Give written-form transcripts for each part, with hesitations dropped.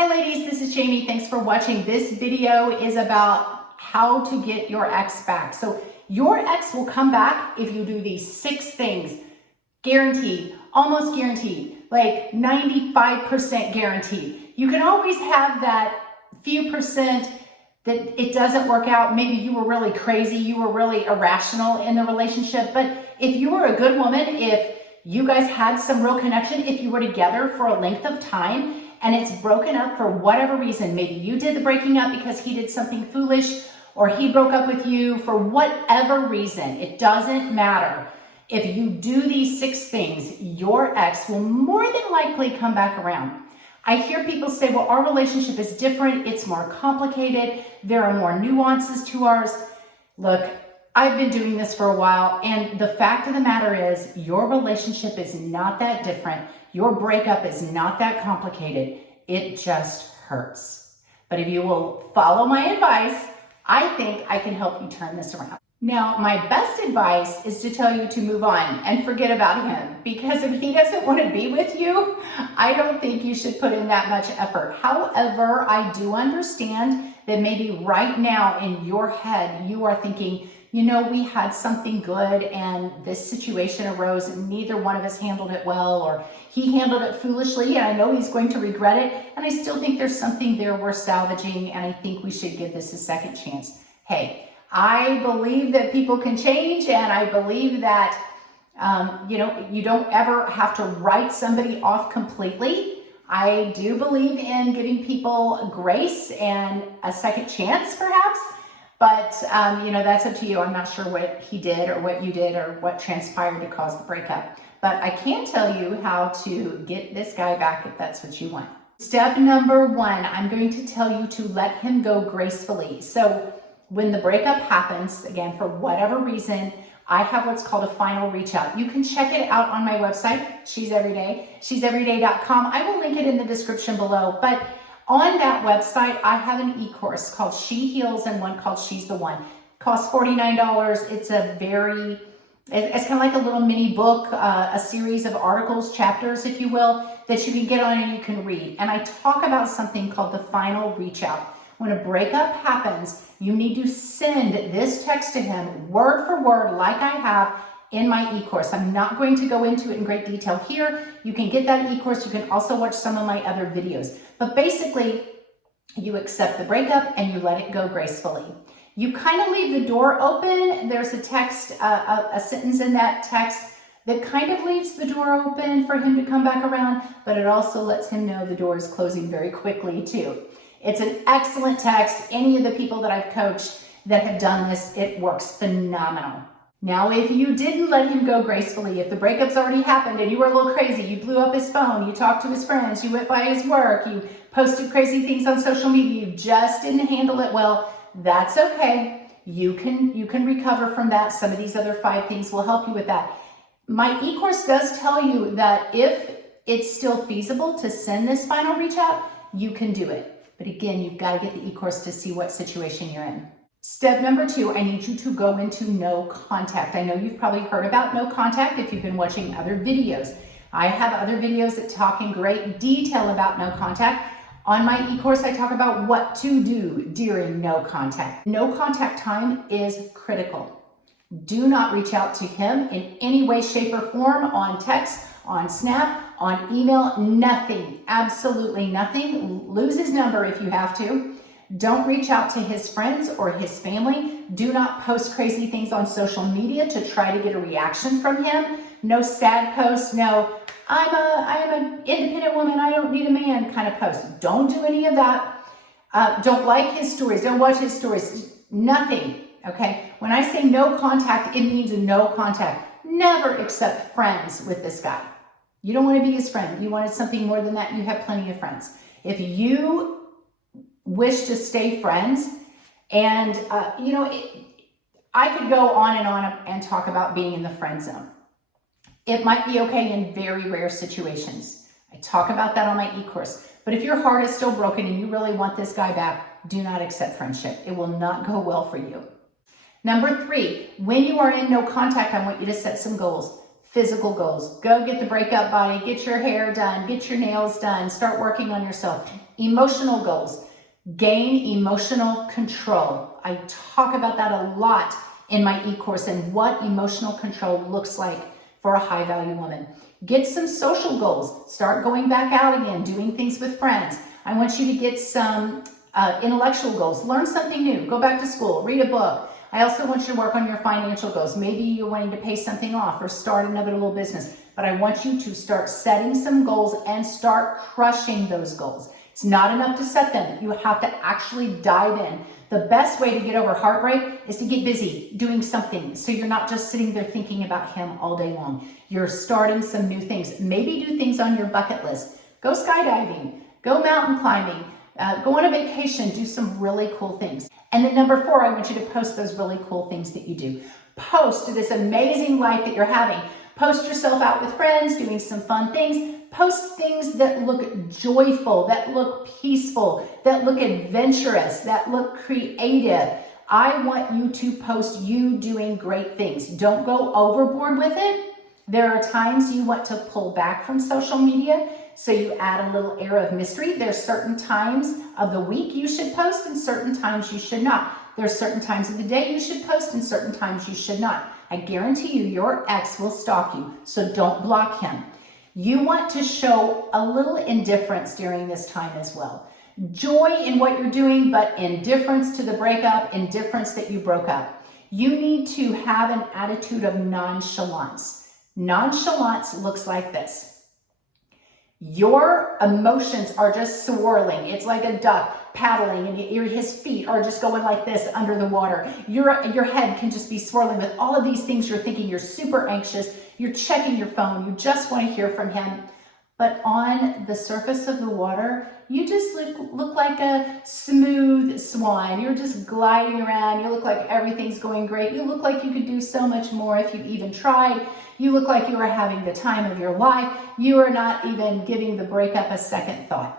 Hi ladies, this is Jamie. Thanks for watching. This video is about how to get your ex back. So your ex will come back if you do these 6 things. Guaranteed, almost guaranteed, like 95% guaranteed. You can always have that few percent that it doesn't work out. Maybe you were really crazy, you were really irrational in the relationship. But if you were a good woman, if you guys had some real connection, if you were together for a length of time, and it's broken up for whatever reason. Maybe you did the breaking up because he did something foolish, or he broke up with you for whatever reason. It doesn't matter. If you do these 6 things, your ex will more than likely come back around. I hear people say, well, our relationship is different. It's more complicated. There are more nuances to ours. Look, I've been doing this for a while, and the fact of the matter is your relationship is not that different. Your breakup is not that complicated. It just hurts. But if you will follow my advice, I think I can help you turn this around. Now, my best advice is to tell you to move on and forget about him, because if he doesn't want to be with you, I don't think you should put in that much effort. However, I do understand that maybe right now in your head, you are thinking, you know, we had something good and this situation arose and neither one of us handled it well, or he handled it foolishly and I know he's going to regret it, and I still think there's something there worth salvaging, and I think we should give this a second chance. Hey, I believe that people can change, and I believe that, you don't ever have to write somebody off completely. I do believe in giving people grace and a second chance, perhaps. But, that's up to you. I'm not sure what he did or what you did or what transpired to cause the breakup. But I can tell you how to get this guy back if that's what you want. Step number 1, I'm going to tell you to let him go gracefully. So when the breakup happens, again, for whatever reason, I have what's called a final reach out. You can check it out on my website, She's Everyday, she'severyday.com. I will link it in the description below. But on that website, I have an e-course called She Heals and one called She's the One. It costs $49. It's it's kind of like a little mini book, a series of articles, chapters, if you will, that you can get on and you can read. And I talk about something called the final reach out. When a breakup happens, you need to send this text to him word for word, like I have in my e-course. I'm not going to go into it in great detail here. You can get that e-course. You can also watch some of my other videos. But basically, you accept the breakup and you let it go gracefully. You kind of leave the door open. There's a text, a sentence in that text that kind of leaves the door open for him to come back around, but it also lets him know the door is closing very quickly too. It's an excellent text. Any of the people that I've coached that have done this, it works phenomenal. Now, if you didn't let him go gracefully, if the breakup's already happened and you were a little crazy, you blew up his phone, you talked to his friends, you went by his work, you posted crazy things on social media, you just didn't handle it well, that's okay. You can recover from that. Some of these other 5 things will help you with that. My e-course does tell you that if it's still feasible to send this final reach out, you can do it. But again, you've got to get the e-course to see what situation you're in. Step number 2, I need you to go into no contact. I know you've probably heard about no contact if you've been watching other videos. I have other videos that talk in great detail about no contact. On my e-course, I talk about what to do during no contact. No contact time is critical. Do not reach out to him in any way, shape, or form on text, on Snap, on email, nothing, absolutely nothing. Lose his number if you have to. Don't reach out to his friends or his family. Do not post crazy things on social media to try to get a reaction from him. No sad posts, no, I am an independent woman, I don't need a man kind of post. Don't do any of that. Don't like his stories, don't watch his stories, nothing, okay? When I say no contact, it means no contact. Never accept friends with this guy. You don't want to be his friend. You wanted something more than that. You have plenty of friends. If you wish to stay friends, and I could go on and talk about being in the friend zone. It might be okay in very rare situations. I talk about that on my e-course. But if your heart is still broken and you really want this guy back, do not accept friendship. It will not go well for you. Number 3, when you are in no contact, I want you to set some goals. Physical goals. Go get the breakup body, get your hair done, get your nails done, start working on yourself. Emotional goals. Gain emotional control. I talk about that a lot in my e-course and what emotional control looks like for a high value woman. Get some social goals. Start going back out again, doing things with friends. I want you to get some intellectual goals. Learn something new. Go back to school. Read a book. I also want you to work on your financial goals. Maybe you're wanting to pay something off or start another little business. But I want you to start setting some goals and start crushing those goals. It's not enough to set them. You have to actually dive in. The best way to get over heartbreak is to get busy doing something. So you're not just sitting there thinking about him all day long. You're starting some new things. Maybe do things on your bucket list. Go skydiving, go mountain climbing, go on a vacation, do some really cool things. And then number 4, I want you to post those really cool things that you do. Post this amazing life that you're having. Post yourself out with friends, doing some fun things. Post things that look joyful, that look peaceful, that look adventurous, that look creative. I want you to post you doing great things. Don't go overboard with it. There are times you want to pull back from social media, so you add a little air of mystery. There's certain times of the week you should post and certain times you should not. There's certain times of the day you should post and certain times you should not. I guarantee you your ex will stalk you, so don't block him. You want to show a little indifference during this time as well. Joy in what you're doing, but indifference to the breakup, indifference that you broke up. You need to have an attitude of nonchalance. Nonchalance looks like this. Your emotions are just swirling. It's like a duck paddling and his feet are just going like this under the water. Your head can just be swirling with all of these things you're thinking. You're super anxious. You're checking your phone. You just want to hear from him. But on the surface of the water, you just look like a smooth swan. You're just gliding around. You look like everything's going great. You look like you could do so much more if you even tried. You look like you are having the time of your life. You are not even giving the breakup a second thought.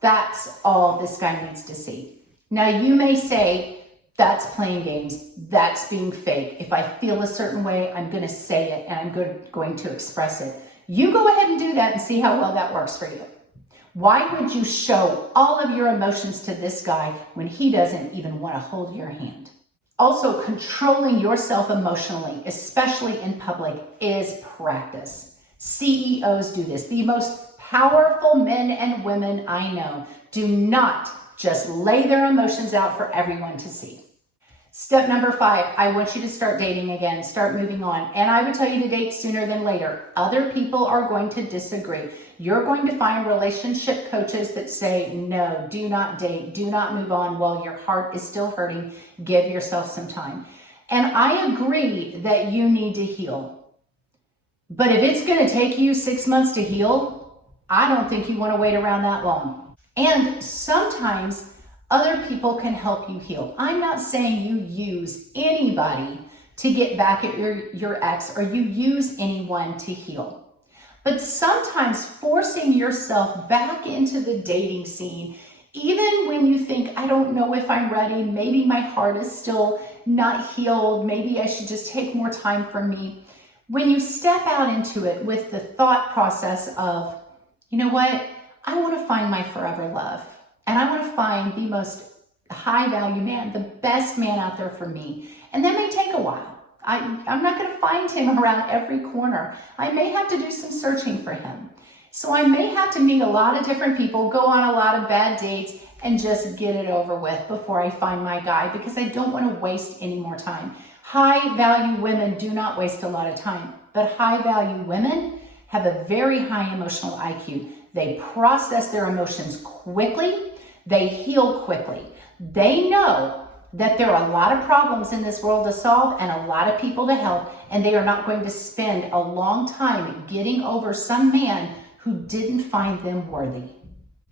That's all this guy needs to see. Now you may say, that's playing games. That's being fake. If I feel a certain way, I'm going to say it and I'm going to express it. You go ahead and do that and see how well that works for you. Why would you show all of your emotions to this guy when he doesn't even want to hold your hand? Also, controlling yourself emotionally, especially in public, is practice. CEOs do this. The most powerful men and women I know do not just lay their emotions out for everyone to see. Step number 5, I want you to start dating again, start moving on. And I would tell you to date sooner than later. Other people are going to disagree. You're going to find relationship coaches that say, no, do not date, do not move on while your heart is still hurting. Give yourself some time. And I agree that you need to heal. But if it's going to take you 6 months to heal, I don't think you want to wait around that long. And sometimes other people can help you heal. I'm not saying you use anybody to get back at your ex or you use anyone to heal. But sometimes forcing yourself back into the dating scene, even when you think, I don't know if I'm ready, maybe my heart is still not healed, maybe I should just take more time for me. When you step out into it with the thought process of, you know what, I want to find my forever love. And I want to find the most high value man, the best man out there for me. And that may take a while. I'm not going to find him around every corner. I may have to do some searching for him. So I may have to meet a lot of different people, go on a lot of bad dates, and just get it over with before I find my guy, because I don't want to waste any more time. High value women do not waste a lot of time, but high value women have a very high emotional IQ. They process their emotions quickly. They heal quickly. They know that there are a lot of problems in this world to solve and a lot of people to help, and they are not going to spend a long time getting over some man who didn't find them worthy.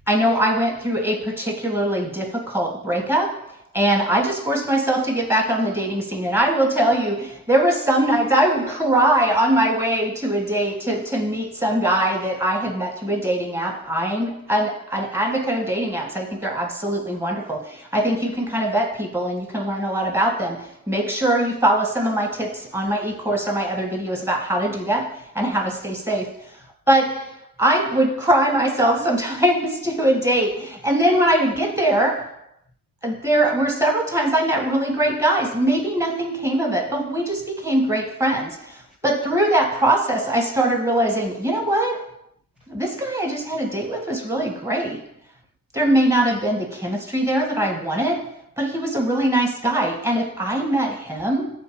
I know I went through a particularly difficult breakup, And I just forced myself to get back on the dating scene. And I will tell you, there were some nights I would cry on my way to a date to meet some guy that I had met through a dating app. I'm an advocate of dating apps. I think they're absolutely wonderful. I think you can kind of vet people and you can learn a lot about them. Make sure you follow some of my tips on my e-course or my other videos about how to do that and how to stay safe. But I would cry myself sometimes to a date. And then when I would get there were several times I met really great guys. Maybe nothing came of it, but we just became great friends. But through that process, I started realizing, you know what? This guy I just had a date with was really great. There may not have been the chemistry there that I wanted, but he was a really nice guy. And if I met him,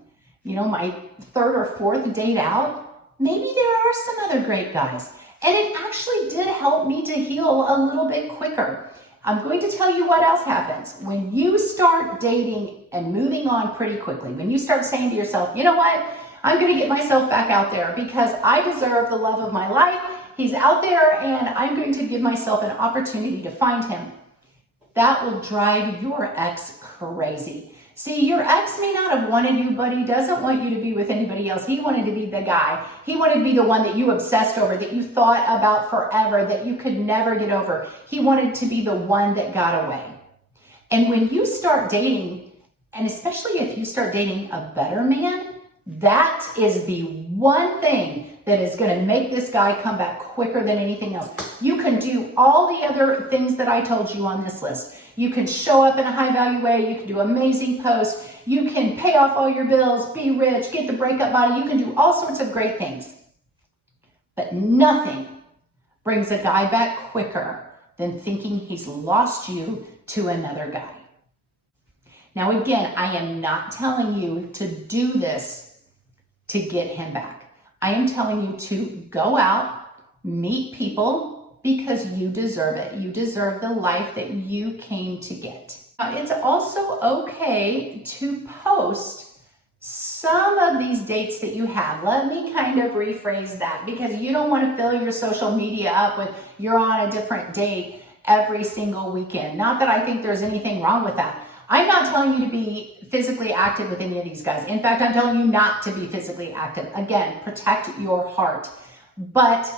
my third or fourth date out, maybe there are some other great guys. And it actually did help me to heal a little bit quicker. I'm going to tell you what else happens. When you start dating and moving on pretty quickly, when you start saying to yourself, you know what, I'm going to get myself back out there because I deserve the love of my life. He's out there and I'm going to give myself an opportunity to find him. That will drive your ex crazy. See, your ex may not have wanted you, but he doesn't want you to be with anybody else. He wanted to be the guy. He wanted to be the one that you obsessed over, that you thought about forever, that you could never get over. He wanted to be the one that got away. And when you start dating, and especially if you start dating a better man, that is the one thing that is going to make this guy come back quicker than anything else. You can do all the other things that I told you on this list. You can show up in a high value way. You can do amazing posts. You can pay off all your bills, be rich, get the breakup body. You can do all sorts of great things. But nothing brings a guy back quicker than thinking he's lost you to another guy. Now, again, I am not telling you to do this to get him back. I am telling you to go out, meet people, because you deserve it. You deserve the life that you came to get. Now, it's also okay to post some of these dates that you have. Let me kind of rephrase that, because you don't want to fill your social media up with you're on a different date every single weekend. Not that I think there's anything wrong with that. I'm not telling you to be physically active with any of these guys. In fact, I'm telling you not to be physically active. Again, protect your heart. But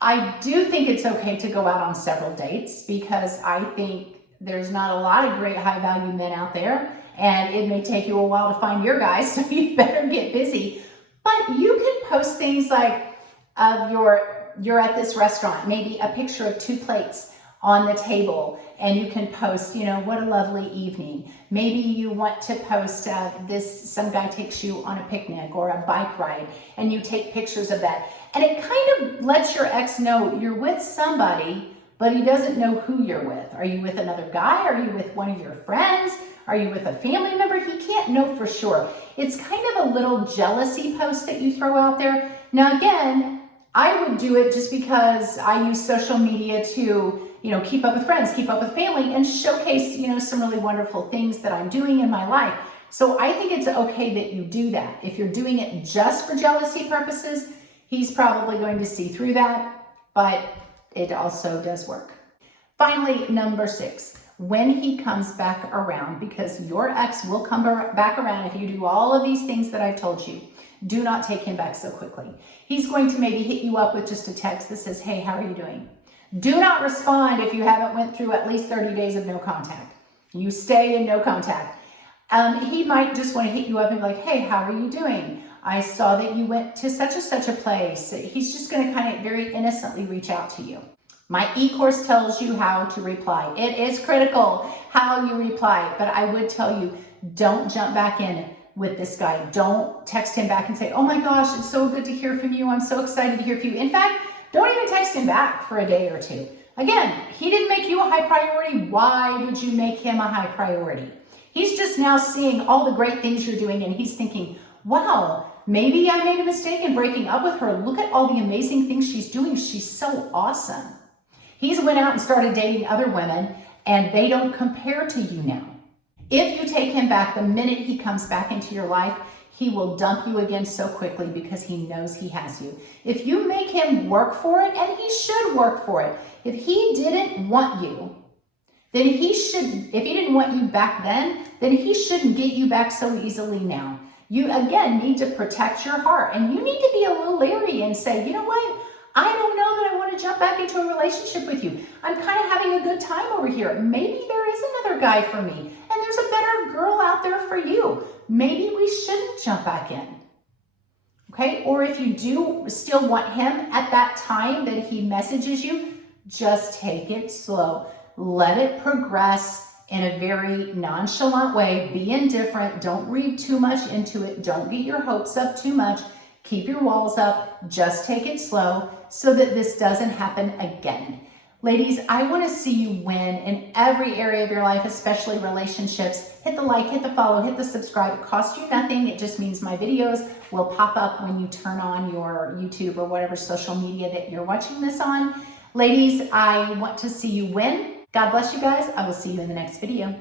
I do think it's okay to go out on several dates, because I think there's not a lot of great high value men out there, and it may take you a while to find your guys, so you better get busy. But you can post things like you're at this restaurant, maybe a picture of 2 plates on the table, and you can post, what a lovely evening. Maybe you want to post some guy takes you on a picnic or a bike ride, and you take pictures of that. And it kind of lets your ex know you're with somebody, but he doesn't know who you're with. Are you with another guy? Are you with one of your friends? Are you with a family member? He can't know for sure. It's kind of a little jealousy post that you throw out there. Now, again, I would do it just because I use social media to, keep up with friends, keep up with family, and showcase, some really wonderful things that I'm doing in my life. So I think it's okay that you do that. If you're doing it just for jealousy purposes, he's probably going to see through that, but it also does work. Finally, number 6, when he comes back around, because your ex will come back around if you do all of these things that I've told you, do not take him back so quickly. He's going to maybe hit you up with just a text that says, hey, how are you doing? Do not respond if you haven't went through at least 30 days of no contact. You stay in no contact. He might just want to hit you up and be like, hey, how are you doing? I saw that you went to such and such a place. He's just going to kind of very innocently reach out to you. My e-course tells you how to reply. It is critical how you reply, but I would tell you, don't jump back in with this guy. Don't text him back and say, oh my gosh, it's so good to hear from you. I'm so excited to hear from you. In fact, don't even text him back for a day or 2. Again, he didn't make you a high priority. Why would you make him a high priority? He's just now seeing all the great things you're doing, and he's thinking, wow, maybe I made a mistake in breaking up with her. Look at all the amazing things she's doing. She's so awesome. He's went out and started dating other women, and they don't compare to you now. If you take him back, the minute he comes back into your life, he will dump you again so quickly because he knows he has you. If you make him work for it, and he should work for it, if he didn't want you, then he shouldn't, if he didn't want you back then he shouldn't get you back so easily now. You, again, need to protect your heart, and you need to be a little leery and say, you know what? I don't know that I want to jump back into a relationship with you. I'm kind of having a good time over here. Maybe there is another guy for me, and there's a better girl out there for you. Maybe we shouldn't jump back in. Okay? Or if you do still want him at that time that he messages you, just take it slow. Let it progress in a very nonchalant way. Be indifferent. Don't read too much into it. Don't get your hopes up too much. Keep your walls up. Just take it slow so that this doesn't happen again. Ladies, I want to see you win in every area of your life, especially relationships. Hit the like, hit the follow, hit the subscribe. It costs you nothing. It just means my videos will pop up when you turn on your YouTube or whatever social media that you're watching this on. Ladies, I want to see you win. God bless you guys. I will see you in the next video.